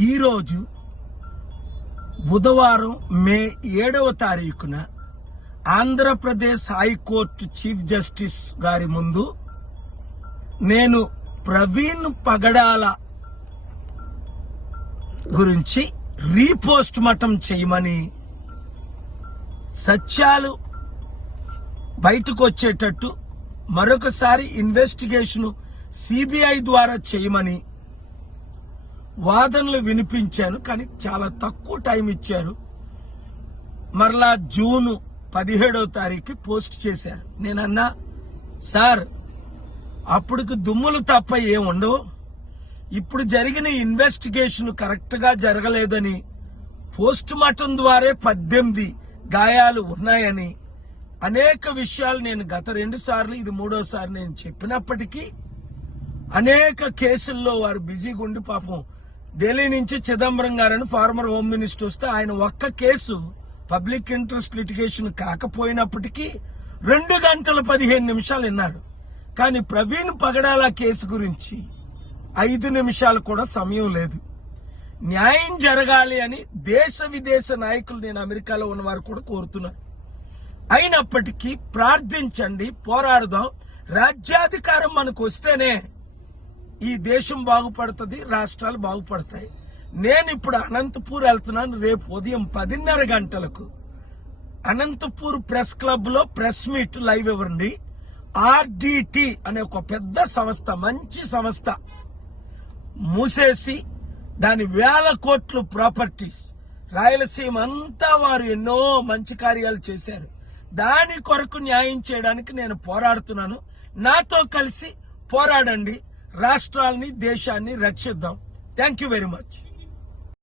ఈరోజు బుధవారం మే 7వ తారీఖున ఆంధ్రప్రదేశ్ హైకోర్టు చీఫ్ జస్టిస్ గారి ముందు నేను ప్రవీణ్ పగడాల గురించి రీపోస్ట్ మార్టం చేయమని, సత్యాలు బయటకు వచ్చేటట్టు మరొకసారి ఇన్వెస్టిగేషన్ సిబిఐ ద్వారా చేయమని వాదనలు వినిపించాను. కానీ చాలా తక్కువ టైం ఇచ్చారు. మరలా జూన్ 17వ తారీఖు పోస్ట్ చేశారు. నేనన్నా, సార్ అప్పటికి దుమ్ములు తప్ప ఏం ఉండవు, ఇప్పుడు జరిగిన ఇన్వెస్టిగేషన్ కరెక్ట్ గా జరగలేదని, పోస్ట్ మార్టం ద్వారా 18 గాయాలు ఉన్నాయని, అనేక విషయాలు నేను గత 2 సార్లు, ఇది 3వసారి నేను చెప్పినప్పటికీ అనేక కేసుల్లో వారు బిజీగా ఉండి, పాపం ఢిల్లీ నుంచి చిదంబరం గారని ఫార్మర్ హోమ్ మినిస్టర్ వస్తే ఆయన ఒక్క కేసు పబ్లిక్ ఇంట్రెస్ట్ లిటిగేషన్ కాకపోయినప్పటికీ 2 గంటల 15 నిమిషాలు విన్నారు. కానీ ప్రవీణ్ పగడాల కేసు గురించి 5 నిమిషాలు కూడా సమయం లేదు. న్యాయం జరగాలి అని దేశ విదేశ నాయకులు, నేను అమెరికాలో ఉన్నవారు కూడా కోరుతున్నారు. అయినప్పటికీ ప్రార్థించండి, పోరాడదాం. రాజ్యాధికారం మనకు వస్తేనే ఈ దేశం బాగుపడుతుంది, రాష్ట్రాలు బాగుపడతాయి. నేను ఇప్పుడు అనంతపూర్ వెళ్తున్నాను. రేపు ఉదయం 10:30 గంటలకు అనంతపూర్ ప్రెస్ క్లబ్ లో ప్రెస్ మీట్ లైవ్ ఇవ్వండి. ఆర్డిటి అనే ఒక పెద్ద సంస్థ, మంచి సంస్థ మూసేసి దాని 1000 కోట్లు ప్రాపర్టీస్, రాయలసీమ అంతా వారు ఎన్నో మంచి కార్యాలు చేశారు. దాని కొరకు న్యాయం చేయడానికి నేను పోరాడుతున్నాను. నాతో కలిసి పోరాడండి. రాష్ట్రాల్ని, దేశాన్ని రక్షిద్దాం. Thank you very much.